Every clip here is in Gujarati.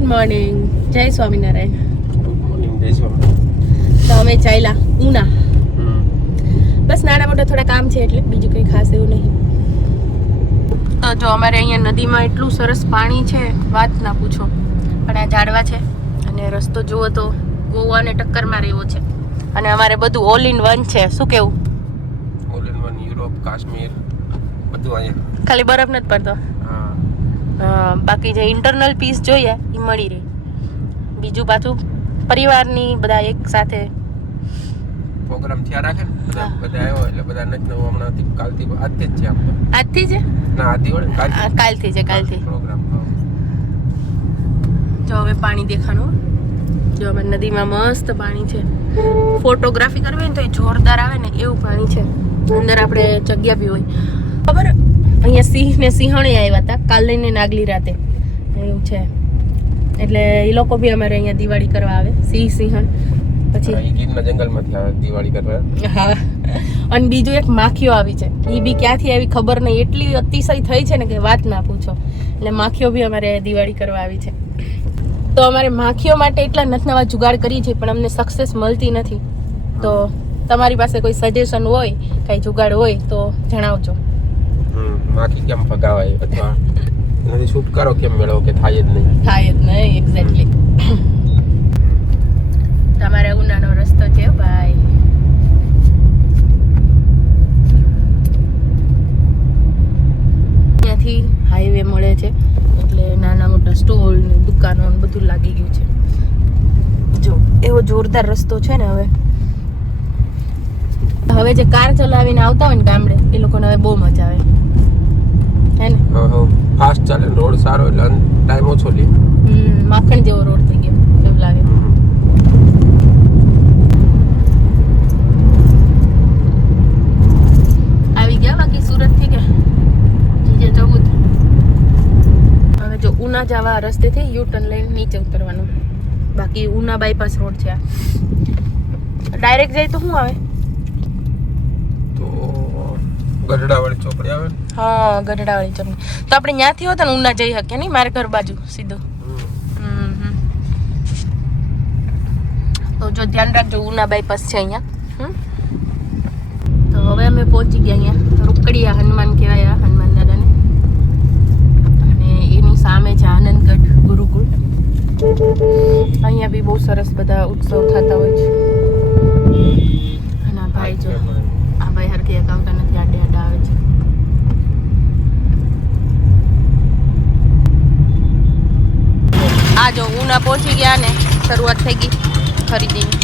ગુડ મોર્નિંગ, જય સ્વામિનારાયણ. ગુડ મોર્નિંગ, જય સ્વામિનારાયણ. તો અમે ચાલ્યા ઉના. બસ નાના મોટા થોડા કામ છે એટલે બીજું કંઈ ખાસ એવું નહીં. તો જો અમારે અહીંયા નદીમાં એટલું સરસ પાણી છે, વાત ના પૂછો. પણ આ ઝાડવા છે અને રસ્તો જુઓ તો ગોવાને ટક્કરમાં રહેવો છે. અને અમારે બધું ઓલ ઇન વન છે. શું કેવું? All in one, Europe, Kashmir બધું અહીંયા. ખાલી બરફ નથી પડતો. બાકી જે ઇન્ટરનલ પીસ જોઈએ એ મળી રહે. બીજું પાછું પરિવારની બધા એક સાથે પ્રોગ્રામ થયા રાખે ને બધા આવ્યો એટલે બધા નથી નવું હમણાંથી કાલથી આજથી જ છે. આમ તો આજથી છે ના આજથી વળે કાલથી છે. કાલથી પ્રોગ્રામ. જો હવે પાણી દેખાનું. જો હવે નદીમાં મસ્ત પાણી છે. ફોટોગ્રાફી કરવી હોય ને તો એ જોરદાર આવે ને એવું પાણી છે. અંદર આપણે જગ્યા બી હોય. ખબર અહીંયા સિંહ ને સિંહણી આવ્યા હતા કાલે ને નાગલી રાતે એવું છે. એટલે એ લોકો બી અમારે અહીંયા દિવાળી કરવા આવે. સિંહ સિંહણ પછી ગીરના જંગલમાંથી આવે દિવાળી કરવા. હા. અને બીજું એક માખીઓ આવી છે. એ બી ક્યાંથી આવી ખબર નહીં. એટલી અતિશય થઈ છે ને કે વાત ના પૂછો. એટલે માખીઓ બી અમારે દિવાળી કરવા આવી છે. તો અમારે માખીઓ માટે એટલા નવા જુગાડ કરીએ છીએ પણ અમને સક્સેસ મળતી નથી. તો તમારી પાસે કોઈ સજેશન હોય, કઈ જુગાડ હોય તો જણાવજો. માખી કેમ ભગાવાય અથવા એનાથી છુટકારો કેમ મેળવો કે થાય જ નહીં. થાય જ નહીં. એક્ઝેક્ટલી. તમારે ઉનાનો રસ્તો છે ભાઈ. ત્યાંથી હાઈવે મળે છે એટલે નાના મોટા સ્ટોલ ને દુકાનો ને બધું લાગી ગયું છે. જો એવો જોરદાર રસ્તો છે ને. હવે જે કાર ચલાવીને આવતા હોય ને ગામડે એ લોકોને હવે બહુ મજા આવે હે ને. ફાસ્ટ ચાલે, રોડ સારો એટલે ટાઈમ ઓછો લે. માખણ જેવો રોડ થઈ ગયો એવું લાગે. આવી ગયા બાકી સુરત થી કે જે જવું. હવે જો ઉના જવા રસ્તેથી યુ ટર્ન લઈને નીચે ઉતરવાનું. બાકી ઉના બાયપાસ રોડ છે. આ ડાયરેક્ટ જાય તો શું આવે? ગઢડાવાળી ચોકડી આવે. હા, ગઢડાવાળી ચોકડી. તો આપણે ત્યાંથી હોત ને ઉના જઈ શકીએ નહીં? મારે ઘર બાજુ સીધું. તો જો ધ્યાન રાખજો, ઉના બાયપાસ છે અહીંયા. તો હવે અમે પહોંચી ગયા અહીંયા રોકડિયા હનુમાન કહેવાય હનુમાન દાદાને. અને એની સામે છે આનંદગઢ ગુરુકુળ. અહીંયા બી બહુ સરસ બધા ઉત્સવ થતા હોય છે. અને આ ભાઈ જો આ ભાઈ હરખી અકાઉન્ટન્ટ નથી, આડે આડા આવે છે. આ જો ઉના પહોંચી ગયા ને શરૂઆત થઈ ગઈ ખરીદીની.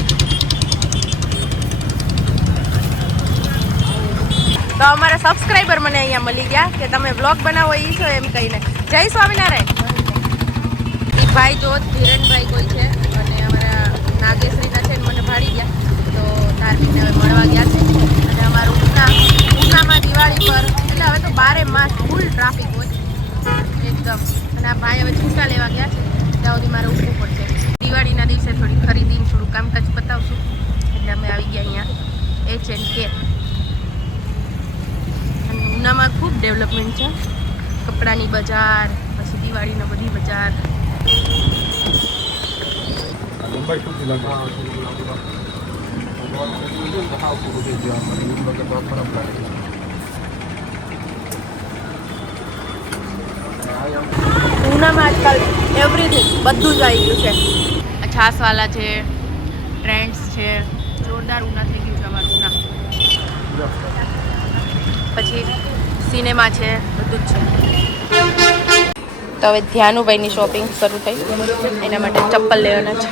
તો અમારા સબસ્ક્રાઈબર મને અહીંયા મળી ગયા કે તમે બ્લોગ બનાવો એ છો એમ કહીને. જય સ્વામિનારાયણ. એ ભાઈ જો ધીરેનભાઈ કોઈ છે અને અમારા નાગેશ્રીના છે મને ભાડી ગયા. તો ધાર્મિકને હવે મળવા ગયા છે. અને અમારું ઉનામાં દિવાળી પર એટલે હવે તો 12 માસ ફૂલ ટ્રાફિક હોય એકદમ. અને આ ભાઈ હવે છૂટા લેવા ગયા છે. ત્યાં સુધી મારે ઉભવું પડશે. દિવાળીના દિવસે થોડી ખરીદી થોડું કામકાજ પતાવશું. એટલે અમે આવી ગયા અહીંયા H&K. અને ઉનામાં ખૂબ ડેવલપમેન્ટ છે. કપડાની બજાર, પછી દિવાળીની બધી બજાર. ઉનામાં આજકાલ એવરીથિંગ બધું જ આવી ગયું છે. છાસવાલા છે, ટ્રેન્ડ્સ છે. જોરદાર ઉના થઈ ગયું છે અમારું ઉના. પછી સિનેમા છે, બધું જ છે. તો હવે ધ્યાનુભાઈની શોપિંગ શરૂ થઈ. એના માટે ચપ્પલ લેવાના છે.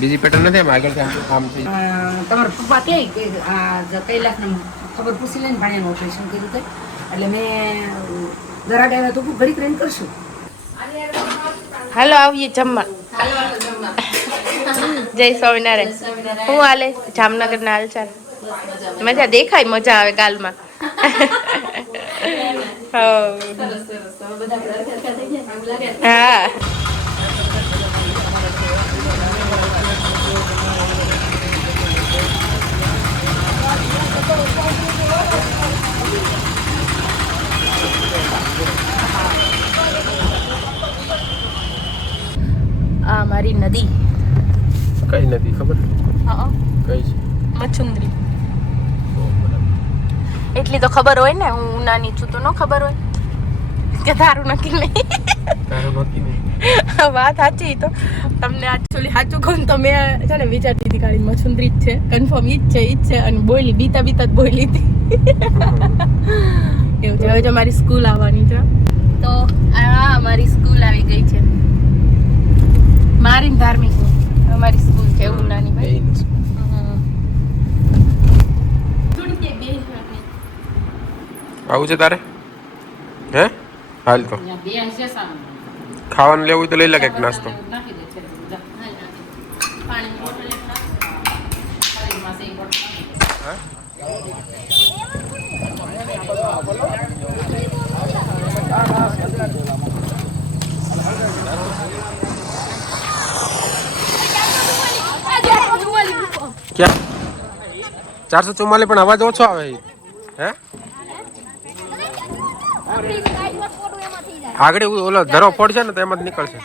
બીજી પેટર્ન નથી આમ આગળ આમ થઈ. તમારા પપ્પા કહે કે આ કૈલાસને ખબર પૂછી લઈને ભાણિયાનું ઓપરેશન કર્યું હતું એટલે મેં ઘરાક આવ્યા તો ઘડીક રહીને કરશું. હાલો આવીએ જમવા. જય સ્વામિનારાયણ. હું હાલે જામનગરના હાલચાલ? મજા દેખાય, મજા આવે ગાલમાં. હા. નદી. કઈ નદી ખબર? હા કઈ છે? મચુંદરી. એટલી તો ખબર હોય ને, હું નાની છું તો ન ખબર હોય કે તારું નક્કી નહીં. તારું નક્કી નહીં. વાત સાચી. તો તમને એકચ્યુઅલી સાચું કહું તો મેં છે ને વિચારતી હતી ખાલી મચુંદરી જ છે, કન્ફર્મ ઈ જ છે અને બોલી બીતા જ બોલી હતી. એવું છે. હવે જો મારી સ્કૂલ આવવાની છે, તો આ અમારી સ્કૂલ આવી ગઈ છે. મારી ધાર્મિક અમારી સ્કૂલ છે એવું નાની ભાઈ. આવું છે તારે? હે હાલ તો ખાવાનું લેવું હોય તો લઈ લે કંઈક નાસ્તો. ક્યાં 444 પણ અવાજ ઓછો આવે હે? આગળ ઓલો ધરો પડશે ને તો એમ જ નીકળશે.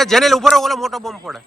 એ જેને ઉપર ઓલો મોટો બોમ્બ પડે.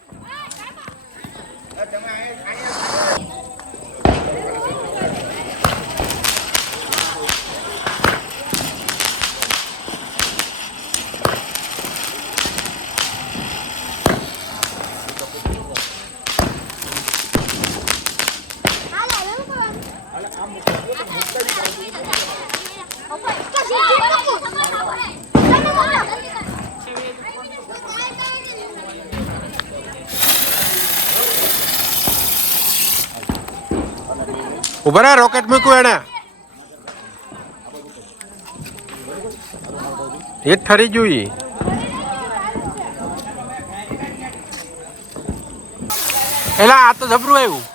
ઉભા રહે, રોકેટ મૂક્યું એને. એ જ ઠરી જોઈ. એલા આ તો જબરું આવ્યું.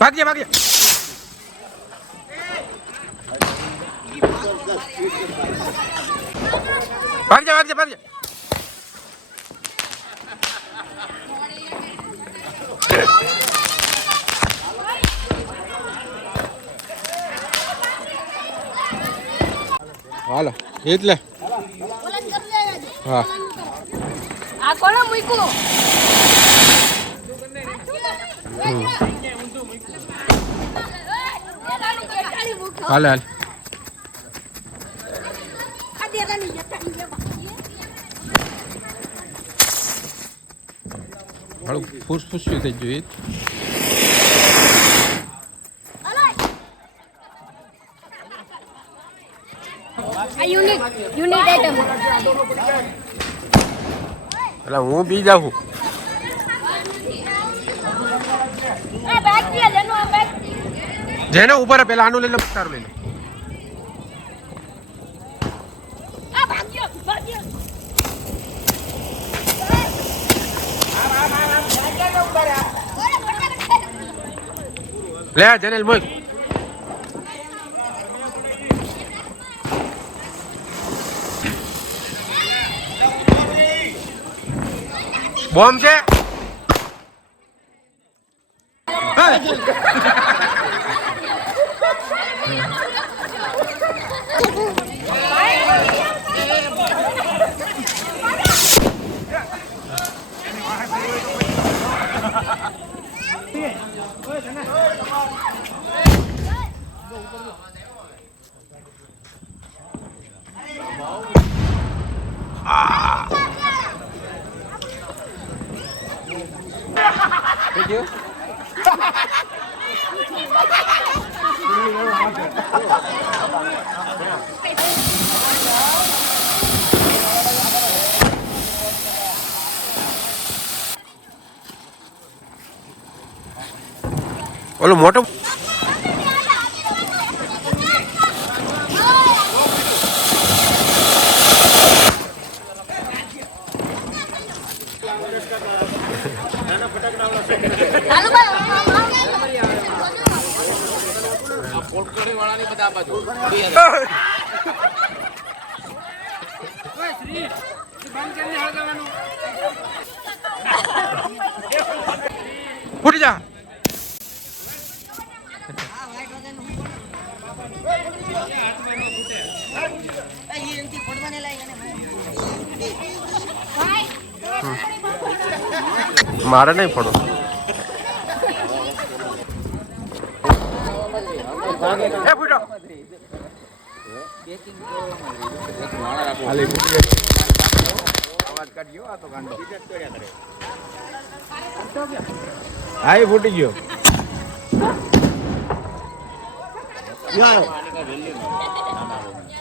ભાગ્ય ભાગ્ય ભાગ્ય ભાગ્ય ભાગ્ય. હાલો એટલે હા આ કોણે મૂક્યું? હાલ હાલ. હાલો ફૂસફૂસ્યું થઈ ગયું. એટલે હું બી જાઉં. જેને ઉપર પેલા આનું લઈ લો, તારું લઈ લો. લે જનેલ મોય. બોમ્બ છે. ઓલું મોટું ફૂટી જા મારે નહીં પડો હા ફૂટી ગયો